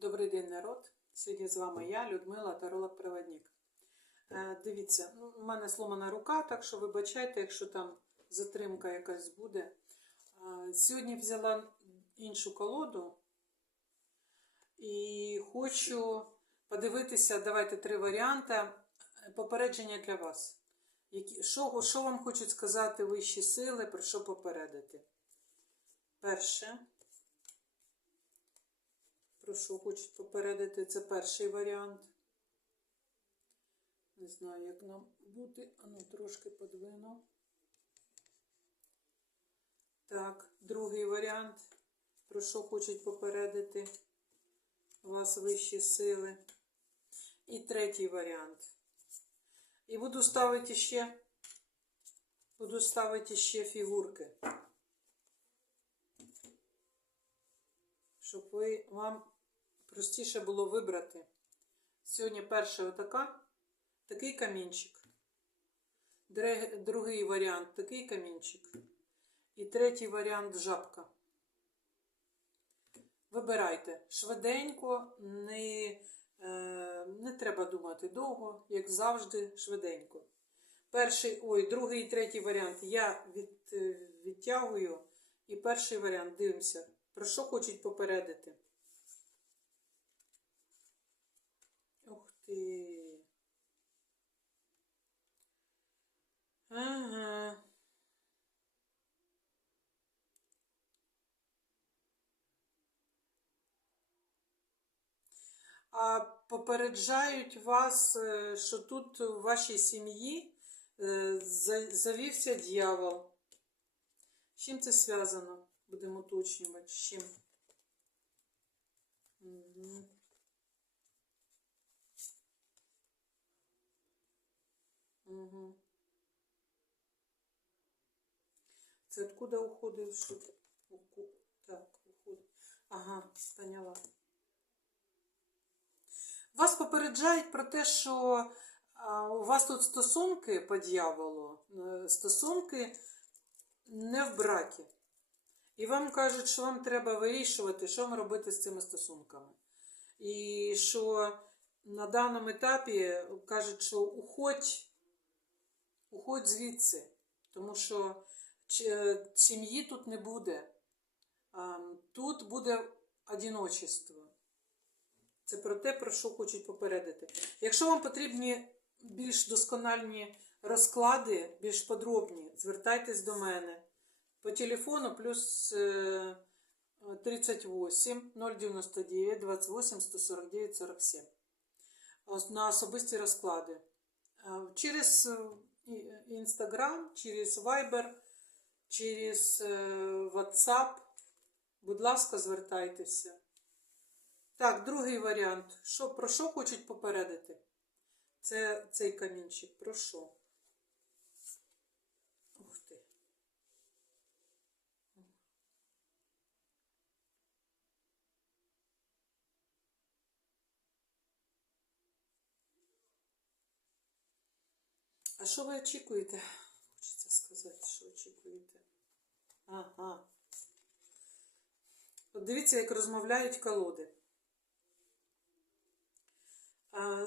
Добрий день, народ! Сьогодні з вами я, Людмила, таролог-проводник. Е, Дивіться, ну, у мене сломана рука, так що вибачайте, якщо там затримка якась буде. Е, Сьогодні взяла іншу колоду і хочу подивитися, давайте три варіанти. Попередження для вас. Що, що вам хочуть сказати вищі сили, про що попередити? Перше. Про що хочуть попередити? Це перший варіант. Не знаю, як нам бути. Ану, трошки подвину. Так, другий варіант. Про що хочуть попередити вас вищі сили. І третій варіант. І буду ставити ще, буду ставити ще фігурки. щоб ви, вам простіше було вибрати. Сьогодні перша отака, такий камінчик. Другий варіант такий камінчик. І третій варіант жабка. Вибирайте швиденько, не, е, не треба думати довго, як завжди, швиденько. Перший, ой, другий і третій варіант я від, е, відтягую. І перший варіант дивимося. Про що хочуть попередити? Ти. Ага. А попереджають вас, е, що тут у вашій сім'ї е, завівся дьявол. З чим це зв'язано? Будемо уточнювати, з чим. Угу. Угу. Це откуда уходив? Уку- Так, уходить. Ага, поняла. Вас попереджають про те, що у вас тут стосунки по дьяволу, е, стосунки не в бракі. І вам кажуть, що вам треба вирішувати, що вам робити з цими стосунками. І що на даному етапі кажуть, що уходь, уходь звідси, тому що сім'ї тут не буде. Тут буде одиночество. Це про те, про що хочуть попередити. Якщо вам потрібні більш доскональні розклади, більш подробні, звертайтесь до мене. По телефону плюс е, 38 099 28 149 47. На особисті розклади. Е, Через Інстаграм, через Viber, через е, WhatsApp. Будь ласка, звертайтеся. Так, другий варіант. Що, про що хочуть попередити? Це цей камінчик. Про що? Ух ти. А що ви очікуєте? Хочеться сказати, що очікуєте. Ага. От дивіться, як розмовляють колоди.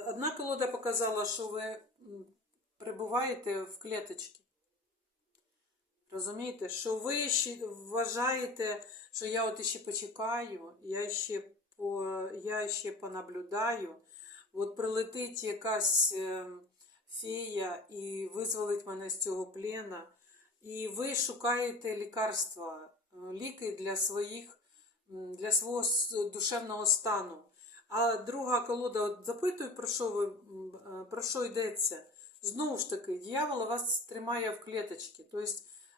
Одна колода показала, що ви перебуваєте в клеточці. Розумієте, що ви ще вважаєте, що я от ще почекаю, я ще, по, я ще понаблюдаю. От прилетить якась е, фея і визволить мене з цього плена. І ви шукаєте лікарства, е, ліки для своїх, для свого душевного стану. А друга колода запитує, про що ви е, про що йдеться. Знову ж таки, дьявол вас тримає в клеточці. Тобто,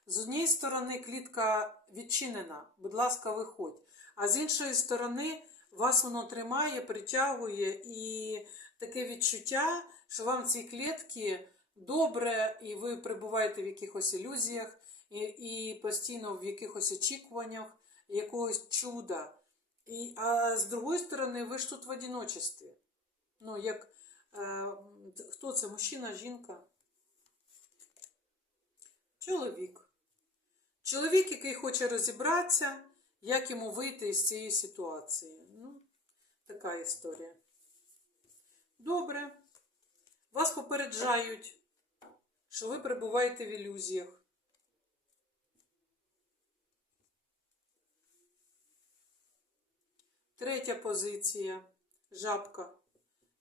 з однієї сторони клітка відчинена, будь ласка, виходь. А з іншої сторони, вас воно тримає, притягує і таке відчуття, що вам ці клітки добре, і ви перебуваєте в якихось ілюзіях, і, і постійно в якихось очікуваннях якогось чуда. І, а з другої сторони, ви ж тут в одиночестві. Ну, як е, хто це? Мужчина, жінка? Чоловік. Чоловік, який хоче розібратися, як йому вийти з цієї ситуації. Ну, така історія. Добре. Вас попереджають, що ви перебуваєте в ілюзіях. Третя позиція. Жабка.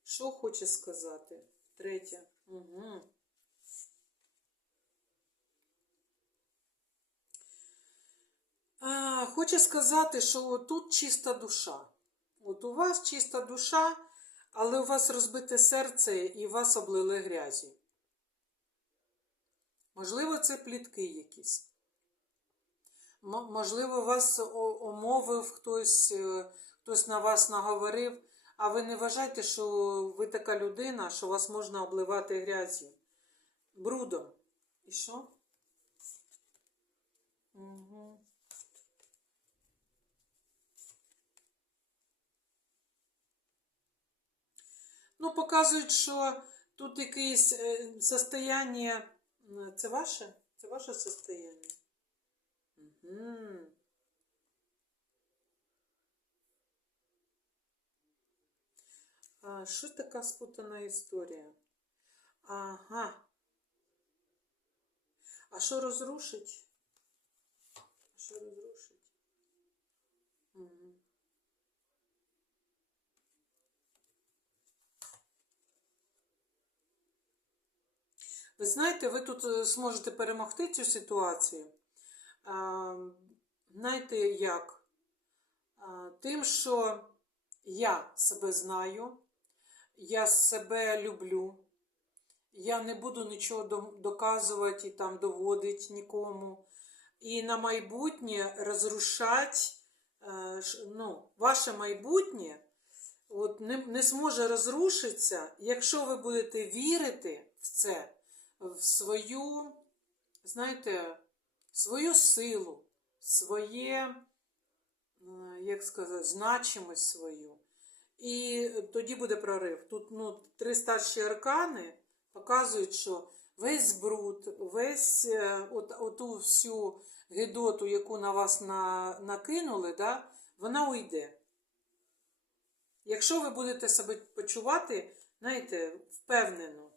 Що хоче сказати? Третя. Угу. А, хоче сказати, що тут чиста душа. От у вас чиста душа, але у вас розбите серце і вас облили грязю. Можливо, це плітки якісь. Можливо, вас омовив хтось, е, хтось на вас наговорив, а ви не вважаєте, що ви така людина, що вас можна обливати грязю. Брудом. І що? Угу. Ну, показують, що тут якесь е, состояние. М, Це ваше? Це ваше состояние? Угу. А, що така спутана історія? Ага. А що розрушить? Що розрушить? Угу. Ви знаєте, ви тут е, зможете перемогти цю ситуацію. Знаєте як? Тим, що я себе знаю, я себе люблю, я не буду нічого доказувати і там доводити нікому. І на майбутнє розрушати е, ну, ваше майбутнє от, не, не зможе розрушитися, якщо ви будете вірити в це, в свою, знаєте, свою силу, своє, е, як сказати, значимость свою. І тоді буде прорив. Тут ну, три старші аркани показують, що весь бруд, весь е, от, оту всю гидоту, яку на вас на, накинули, да, вона уйде. Якщо ви будете себе почувати, знаєте, впевнено.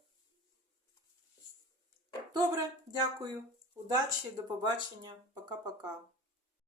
Добре, дякую. Удачі, до побачення. Пока-пока.